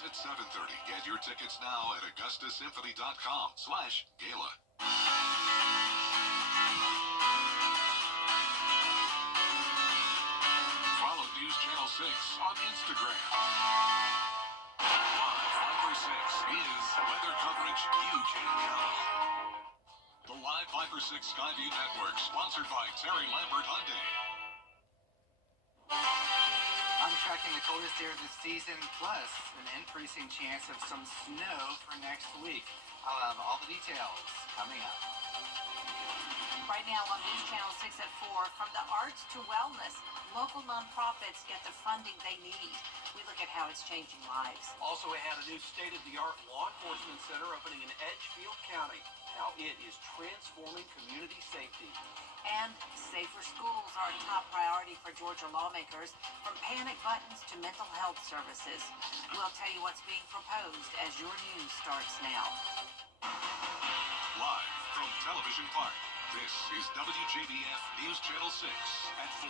At 7:30. Get your tickets now at augustasymphony.com/gala. Follow News Channel 6 on Instagram. Live 5/6 is weather coverage you can count on. The Live 5/6 Skyview Network, sponsored by Terry Lambert Hyundai. I'm tracking the coldest air this season, plus an increasing chance of some snow for next week. I'll have all the details coming up. Right now on News Channel 6 at 4, from the arts to wellness, local nonprofits get the funding they need. We look at how it's changing lives. Also, we had a new state-of-the-art law enforcement center opening in Edgefield County. How it is transforming community safety. And safer schools are a top priority for Georgia lawmakers, from panic buttons to mental health services. We'll tell you what's being proposed as your news starts now. Live from Television Park, this is WJBF News Channel 6 at 4.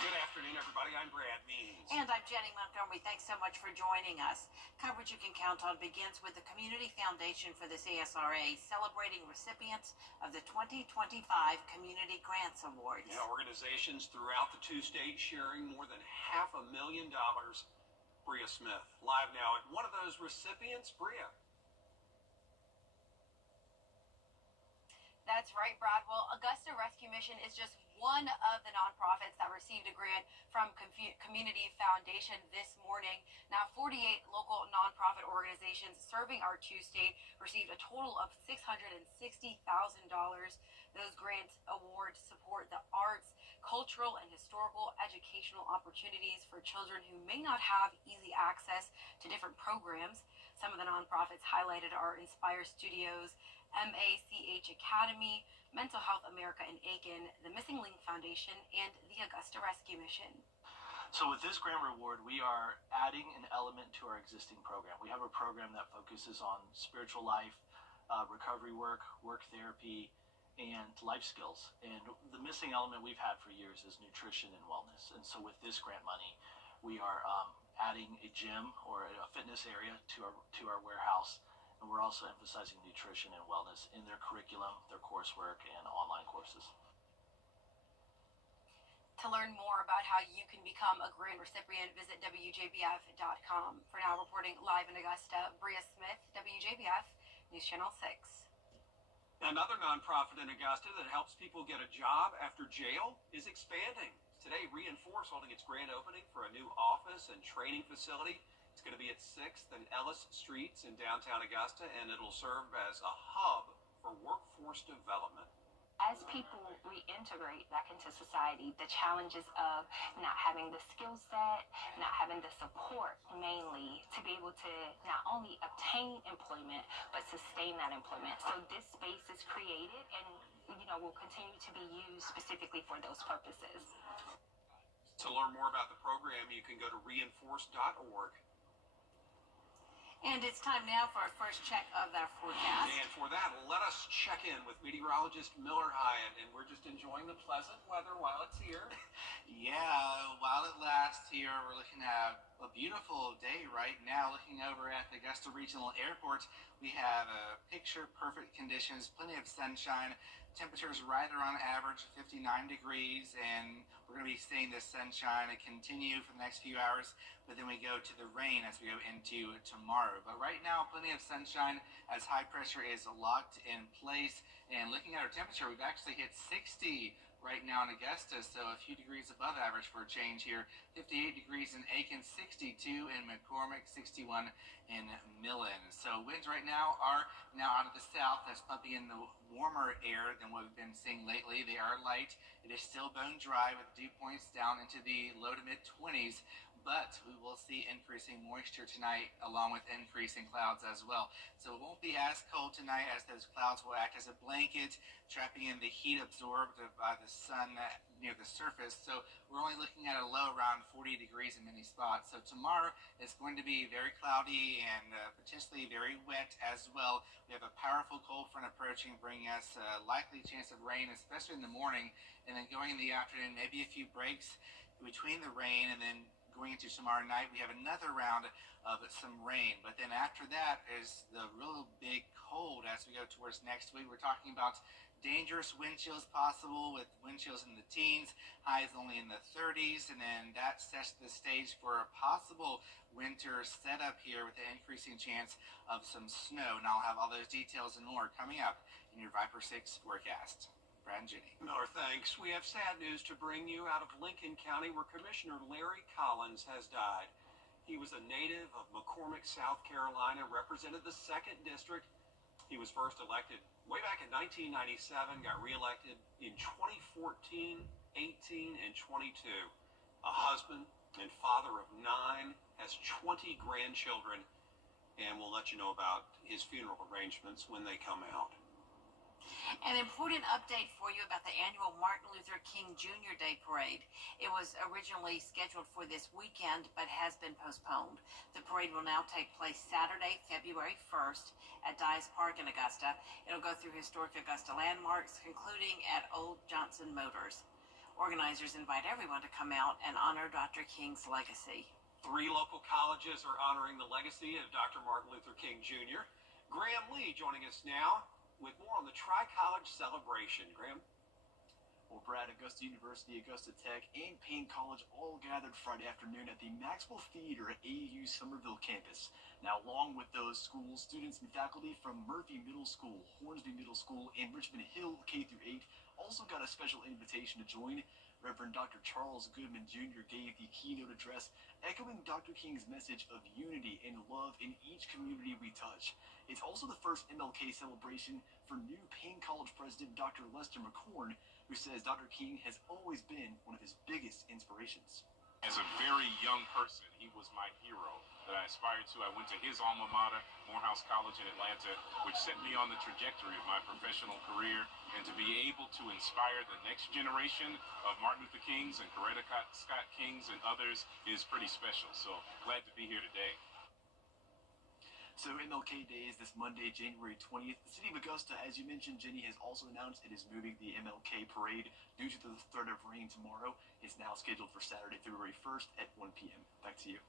Good afternoon, everybody. I'm Brad Means. And I'm Jenny Montgomery. Thanks so much for joining us. Coverage you can count on begins with the Community Foundation for the CSRA celebrating recipients of the 2025 Community Grants Awards. Yeah, organizations throughout the two states sharing more than $500,000. Bria Smith, live now at one of those recipients. Bria. That's right, Brad. Well, Augusta Rescue Mission is just one of the nonprofits that received a grant from Community Foundation this morning. Now, 48 local nonprofit organizations serving our two-state received a total of $660,000. Those grant awards support the arts, cultural, and historical educational opportunities for children who may not have easy access to different programs. Some of the nonprofits highlighted are Inspire Studios, MACH Academy, Mental Health America in Aiken, the Missing Link Foundation, and the Augusta Rescue Mission. So with this grant reward, we are adding an element to our existing program. We have a program that focuses on spiritual life, recovery work, work therapy, and life skills. And the missing element we've had for years is nutrition and wellness. And so with this grant money, we are adding a gym or a fitness area to our warehouse. And we're also emphasizing nutrition and wellness in their curriculum, their coursework, and online courses. To learn more about how you can become a grant recipient, visit WJBF.com. For now, reporting live in Augusta, Bria Smith, WJBF, News Channel 6. Another nonprofit in Augusta that helps people get a job after jail is expanding. Today, Reinforce holding its grand opening for a new office and training facility. It's going to be at 6th and Ellis Streets in downtown Augusta, and it'll serve as a hub for workforce development. As people reintegrate back into society, the challenges of not having the skill set, not having the support mainly to be able to not only obtain employment, but sustain that employment. So this space is created and, will continue to be used specifically for those purposes. To learn more about the program, you can go to reinforce.org. And it's time now for our first check of our forecast. And for that, let us check in with meteorologist Miller Hyatt. And we're just enjoying the pleasant weather while it's here. Yeah, while it lasts here, we're looking at a beautiful day right now. Looking over at the Augusta Regional Airport, we have picture-perfect conditions, plenty of sunshine. Temperatures right around average, 59 degrees, and we're going to be seeing this sunshine continue for the next few hours, but then we go to the rain as we go into tomorrow. But right now, plenty of sunshine as high pressure is locked in place. And looking at our temperature, we've actually hit 60 right now in Augusta, so a few degrees above average for a change here. 58 degrees in Aiken, 62 in McCormick, 61 in Millen. So winds right now are now out of the south. That's pumping in the warmer air than what we've been seeing lately. They are light. It is still bone dry with dew points down into the low to mid 20s. But we will see increasing moisture tonight along with increasing clouds as well. So it won't be as cold tonight as those clouds will act as a blanket, trapping in the heat absorbed by the sun near the surface. So we're only looking at a low around 40 degrees in many spots. So tomorrow is going to be very cloudy and potentially very wet as well. We have a powerful cold front approaching, bringing us a likely chance of rain, especially in the morning, and then going in the afternoon, maybe a few breaks between the rain and then going into tomorrow night, we have another round of some rain. But then after that is the real big cold as we go towards next week. We're talking about dangerous wind chills possible with wind chills in the teens, highs only in the 30s, and then that sets the stage for a possible winter setup here with the increasing chance of some snow. And I'll have all those details and more coming up in your Viper 6 forecast. Brad and Jenny. Miller, thanks. We have sad news to bring you out of Lincoln County, where Commissioner Larry Collins has died. He was a native of McCormick, South Carolina, represented the 2nd District. He was first elected way back in 1997, got reelected in 2014, 18, and 22. A husband and father of 9, has 20 grandchildren, and we'll let you know about his funeral arrangements when they come out. An important update for you about the annual Martin Luther King Jr. Day Parade. It was originally scheduled for this weekend, but has been postponed. The parade will now take place Saturday, February 1st at Dyes Park in Augusta. It'll go through historic Augusta landmarks, concluding at Old Johnson Motors. Organizers invite everyone to come out and honor Dr. King's legacy. 3 local colleges are honoring the legacy of Dr. Martin Luther King Jr. Graham Lee joining us now with more on the Tri-College celebration. Graham? Well, Brad, Augusta University, Augusta Tech, and Payne College all gathered Friday afternoon at the Maxwell Theater at AAU Somerville campus. Now, along with those schools, students and faculty from Murphy Middle School, Hornsby Middle School, and Richmond Hill K-8 also got a special invitation to join. Reverend Dr. Charles Goodman Jr. gave the keynote address, echoing Dr. King's message of unity and love in each community we touch. It's also the first MLK celebration for new Payne College president Dr. Lester McCorn, who says Dr. King has always been one of his biggest inspirations. As a very young person, he was my hero that I aspired to. I went to his alma mater, Morehouse College in Atlanta, which set me on the trajectory of my professional career. And to be able to inspire the next generation of Martin Luther Kings and Coretta Scott Kings and others is pretty special. So glad to be here today. So MLK Day is this Monday, January 20th. The city of Augusta, as you mentioned, Jenny, has also announced it is moving the MLK parade due to the threat of rain tomorrow. It's now scheduled for Saturday, February 1st at 1 p.m. Back to you.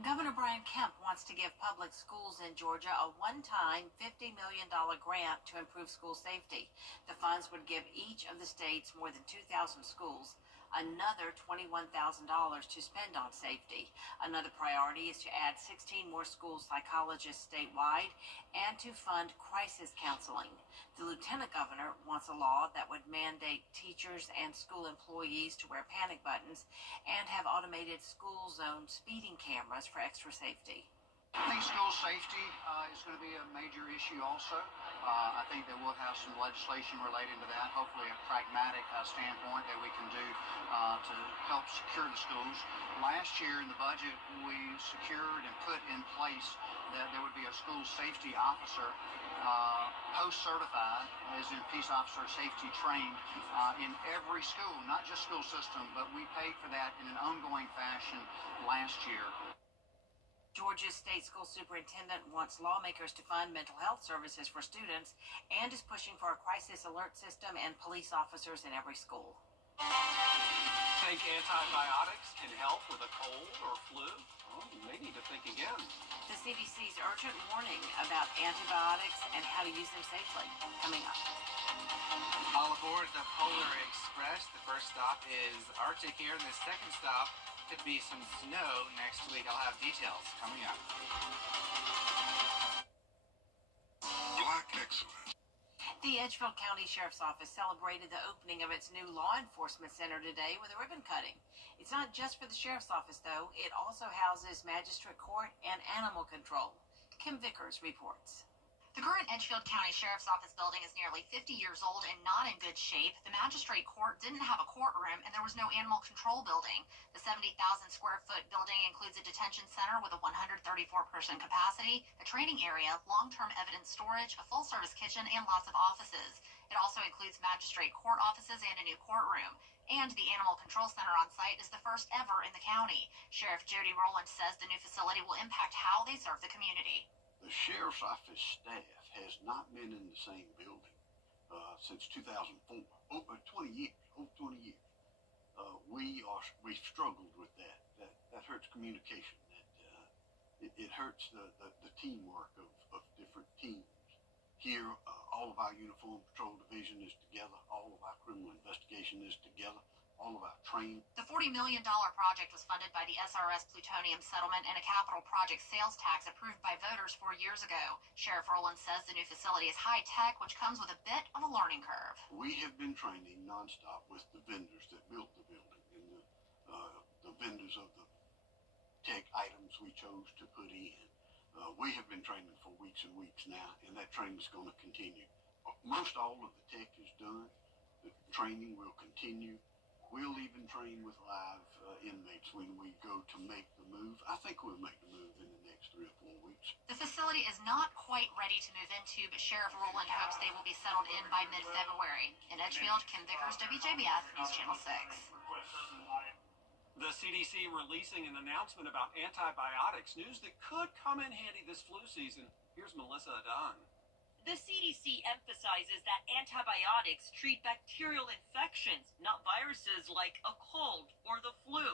Governor Brian Kemp wants to give public schools in Georgia a one-time $50 million grant to improve school safety. The funds would give each of the state's more than 2,000 schools another $21,000 to spend on safety. Another priority is to add 16 more school psychologists statewide and to fund crisis counseling. The lieutenant governor wants a law that would mandate teachers and school employees to wear panic buttons and have automated school zone speeding cameras for extra safety. I think school safety is going to be a major issue also. I think that we'll have some legislation relating to that, hopefully a pragmatic standpoint that we can do to help secure the schools. Last year in the budget, we secured and put in place that there would be a school safety officer, post-certified, as in peace officer safety trained, in every school, not just school system, but we paid for that in an ongoing fashion last year. Georgia's state school superintendent wants lawmakers to fund mental health services for students and is pushing for a crisis alert system and police officers in every school. Think antibiotics can help with a cold or flu? Oh, they need to think again. The CDC's urgent warning about antibiotics and how to use them safely. Coming up. All aboard the Polar Express. The first stop is Arctic here, and the second stop could be some snow next week. I'll have details coming up. Black excellence. The Edgefield County Sheriff's Office celebrated the opening of its new law enforcement center today with a ribbon cutting. It's not just for the Sheriff's Office, though. It also houses Magistrate Court and Animal Control. Kim Vickers reports. The current Edgefield County Sheriff's Office building is nearly 50 years old and not in good shape. The Magistrate Court didn't have a courtroom, and there was no animal control building. The 70,000 square foot building includes a detention center with a 134-person capacity, a training area, long-term evidence storage, a full-service kitchen, and lots of offices. It also includes Magistrate Court offices and a new courtroom. And the Animal Control Center on site is the first ever in the county. Sheriff Jody Rowland says the new facility will impact how they serve the community. The Sheriff's Office staff has not been in the same building since 2004. Over 20 years. we've struggled with that. That hurts communication. It hurts the teamwork of different teams. Here, all of our Uniform Patrol Division is together. All of our criminal investigation is together. All of our training. The $40 million project was funded by the SRS plutonium settlement and a capital project sales tax approved by voters 4 years ago. Sheriff Rowland says the new facility is high tech, which comes with a bit of a learning curve. We have been training nonstop with the vendors that built the building and the vendors of the tech items we chose to put in. We have been training for weeks and weeks now, and that training is going to continue. Most all of the tech is done. The training will continue. We'll even train with live inmates when we go to make the move. I think we'll make the move in the next 3 or 4 weeks. The facility is not quite ready to move into, but Sheriff Rowland hopes they will be settled in by mid-February. In Edgefield, Kim Vickers, WJBF, News Channel 6. The CDC releasing an announcement about antibiotics, news that could come in handy this flu season. Here's Melissa Adon. The CDC emphasizes that antibiotics treat bacterial infections, not viruses like a cold or the flu.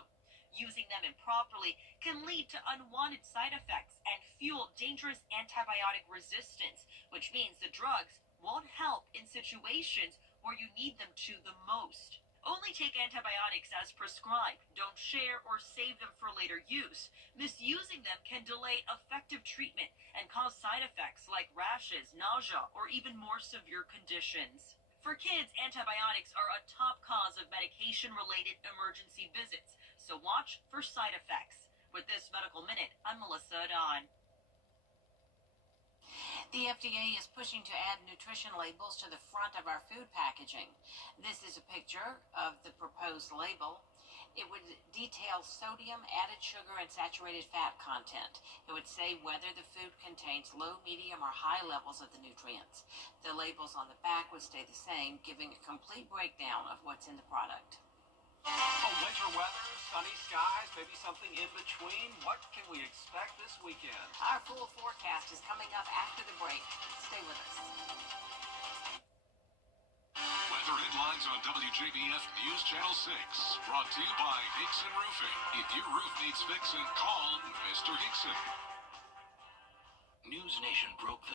Using them improperly can lead to unwanted side effects and fuel dangerous antibiotic resistance, which means the drugs won't help in situations where you need them to the most. Only take antibiotics as prescribed. Don't share or save them for later use. Misusing them can delay effective treatment and cause side effects like rashes, nausea, or even more severe conditions. For kids, antibiotics are a top cause of medication-related emergency visits, so watch for side effects. With this Medical Minute, I'm Melissa Adon. The FDA is pushing to add nutrition labels to the front of our food packaging. This is a picture of the proposed label. It would detail sodium, added sugar, and saturated fat content. It would say whether the food contains low, medium, or high levels of the nutrients. The labels on the back would stay the same, giving a complete breakdown of what's in the product. Winter weather, sunny skies, maybe something in between. What can we expect this weekend? Our full forecast is coming up after the break. Stay with us. Weather headlines on WJBF News Channel 6. Brought to you by Hickson Roofing. If your roof needs fixing, call Mr. Hickson. News Nation broke the...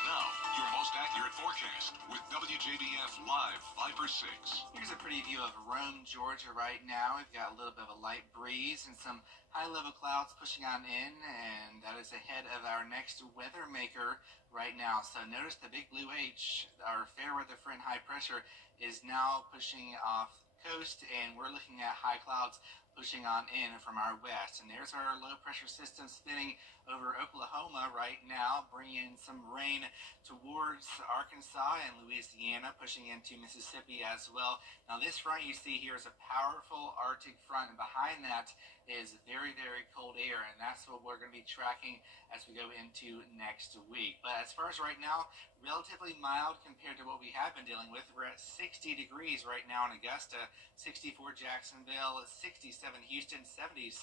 Now, your most accurate forecast with WJBF Live 5 for 6. Here's a pretty view of Rome, Georgia right now. We've got a little bit of a light breeze and some high-level clouds pushing on in, and that is ahead of our next weather maker right now. So notice the big blue H, our fair weather front high pressure, is now pushing off coast, and we're looking at high clouds pushing on in from our west. And there's our low pressure system spinning over Oklahoma right now, bringing some rain towards Arkansas and Louisiana, pushing into Mississippi as well. Now this front you see here is a powerful Arctic front, and behind that is very, very cold air, and that's what we're going to be tracking as we go into next week. But as far as right now, relatively mild compared to what we have been dealing with. We're at 60 degrees right now in Augusta, 64 Jacksonville, 67 Houston, 76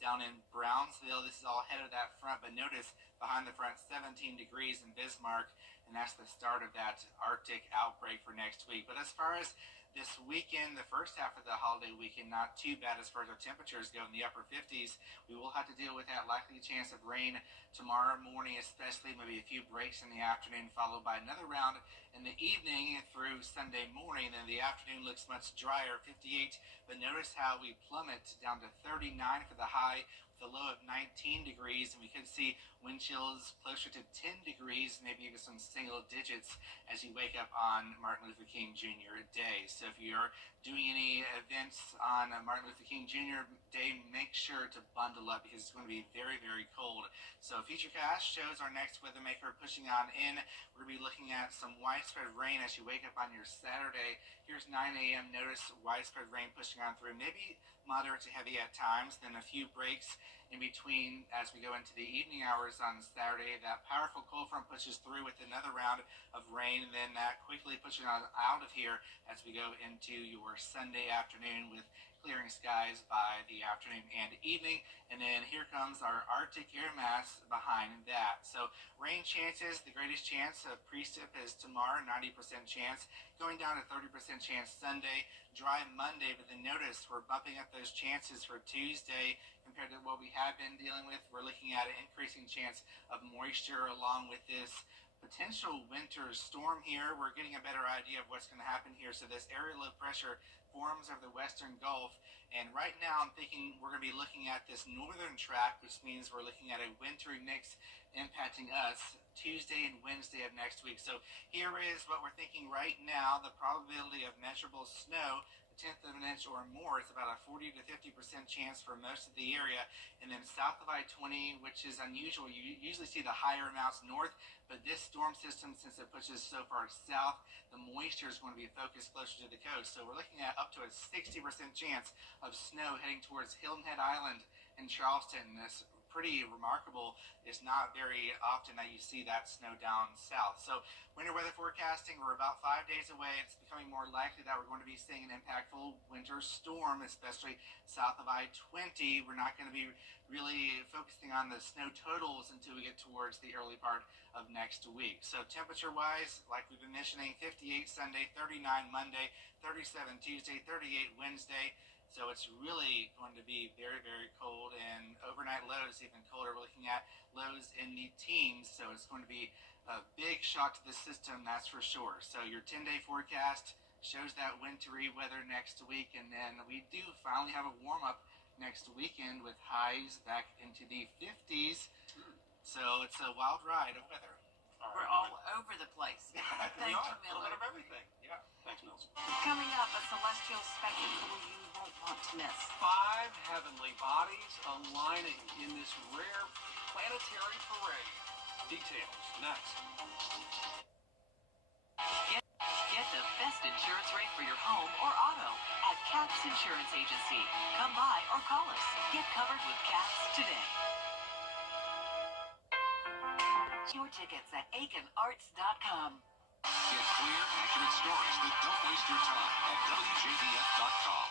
down in Brownsville. This is all ahead of that front, but notice behind the front 17 degrees in Bismarck, and that's the start of that Arctic outbreak for next week. But as far as this weekend, the first half of the holiday weekend, not too bad as far as our temperatures go in the upper 50s. We will have to deal with that likely chance of rain tomorrow morning, especially maybe a few breaks in the afternoon, followed by another round in the evening through Sunday morning. Then the afternoon looks much drier, 58. But notice how we plummet down to 39 for the high, with a low of 19 degrees, and we could see wind chills closer to 10 degrees, maybe even some single digits as you wake up on Martin Luther King Jr. Day. So if you're doing any events on Martin Luther King Jr. Day, make sure to bundle up because it's going to be very, very cold. So Futurecast shows our next weather maker pushing on in. We're going to be looking at some widespread rain as you wake up on your Saturday. Here's 9 a.m. Notice widespread rain pushing on through, maybe moderate to heavy at times, then a few breaks in between as we go into the evening hours on Saturday. That powerful cold front pushes through with another round of rain, and then that quickly pushing on out of here as we go into your Sunday afternoon with clearing skies by the afternoon and evening. And then here comes our Arctic air mass behind that. So rain chances, the greatest chance of precip is tomorrow, 90% chance, going down to 30% chance Sunday, dry Monday. But then notice we're bumping up those chances for Tuesday compared to what we have been dealing with. We're looking at an increasing chance of moisture along with this potential winter storm here. We're getting a better idea of what's going to happen here. So this area low pressure forms over the western Gulf, and right now I'm thinking we're going to be looking at this northern track, which means we're looking at a wintry mix impacting us Tuesday and Wednesday of next week. So here is what we're thinking right now. The probability of measurable snow, a tenth of an inch or more, is about a 40 to 50% chance for most of the area. And then south of I-20, which is unusual, you usually see the higher amounts north, but this storm system, since it pushes so far south, the moisture is going to be focused closer to the coast. So we're looking at up to a 60% chance of snow heading towards Hilton Head Island in Charleston. This pretty remarkable. It's not very often that you see that snow down south. So winter weather forecasting, we're about 5 days away. It's becoming more likely that we're going to be seeing an impactful winter storm, especially south of I-20. We're not going to be really focusing on the snow totals until we get towards the early part of next week. So temperature wise, like we've been mentioning, 58 Sunday, 39 Monday, 37 Tuesday, 38 Wednesday. So it's really going to be very, very cold, and overnight lows even colder. We're looking at lows in the teens, so it's going to be a big shock to the system, that's for sure. So your 10-day forecast shows that wintry weather next week, and then we do finally have a warm-up next weekend with highs back into the 50s. So it's a wild ride of weather. We're all over the place. Thank you, A little Miller. bit of everything. Yeah. Thanks, Mills. Coming up, a celestial spectacle you won't want to miss. 5 heavenly bodies aligning in this rare planetary parade. Details next. Get the best insurance rate for your home or auto at Caps Insurance Agency. Come by or call us. Get covered with Caps today. Your tickets at aikenarts.com. Get clear, accurate stories that don't waste your time at WJBF.com.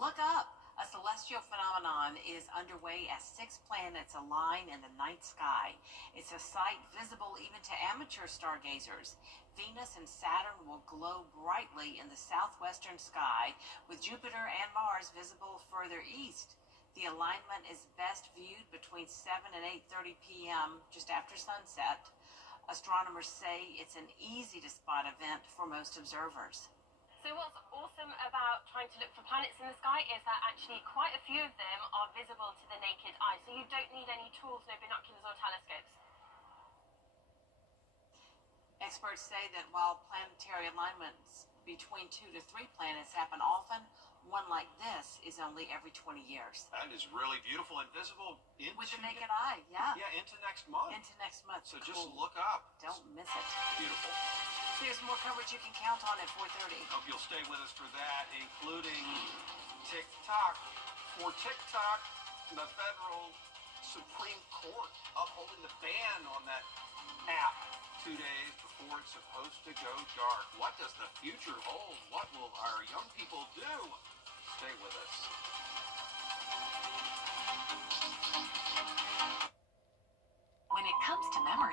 Look up! A celestial phenomenon is underway as 6 planets align in the night sky. It's a sight visible even to amateur stargazers. Venus and Saturn will glow brightly in the southwestern sky, with Jupiter and Mars visible further east. The alignment is best viewed between 7 and 8:30 p.m., just after sunset. Astronomers say it's an easy-to-spot event for most observers. So what's awesome about trying to look for planets in the sky is that actually quite a few of them are visible to the naked eye. So you don't need any tools, no binoculars or telescopes. Experts say that while planetary alignments between 2 to 3 planets happen often, one like this is only every 20 years. That is really beautiful and visible into With the naked eye, yeah. Yeah, into next month. Into next month. So Cool. just look up. Don't miss it. Beautiful. There's more coverage you can count on at 4:30. Hope you'll stay with us for that, including TikTok. For TikTok, the federal Supreme Court upholding the ban on that app 2 days before it's supposed to go dark. What does the future hold? What will our young people do? Stay with us. When it comes to memory